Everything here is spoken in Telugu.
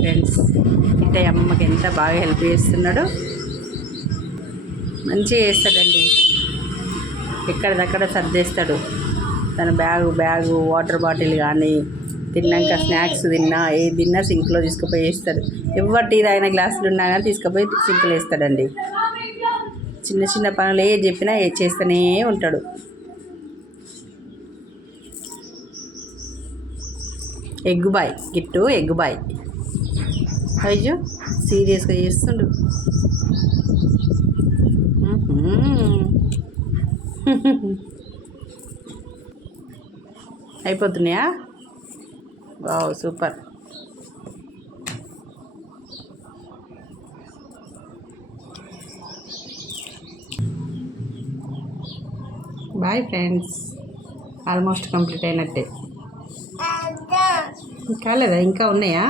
ఫ్రెండ్స్ అంటే అమ్మకి ఎంత బాగా హెల్ప్ చేస్తున్నాడు మంచిగా చేస్తాడండి. ఎక్కడిదక్కడ సర్దేస్తాడు. తన బ్యాగు బ్యాగు వాటర్ బాటిల్ కానీ తిన్నాక స్నాక్స్ తిన్నా ఏ తిన్నా సింక్లో తీసుకుపోయి వేస్తాడు. ఎవరి టీ తాగిన గ్లాసులు ఉన్నా కానీ తీసుకుపోయి సింక్లో వేస్తాడండి. చిన్న చిన్న పనులు ఏ చెప్పినా ఏ చేస్తూనే ఉంటాడు. ఎగ్ బాయ్ గిట్టు ఎగ్ బాయ్. అయ్యో సీరియస్గా చేస్తుండు. అయిపోతున్నాయా? Wow super. Bye friends. Almost complete అయినట్టే. కాలేదా? ఇంకా ఉన్నాయా?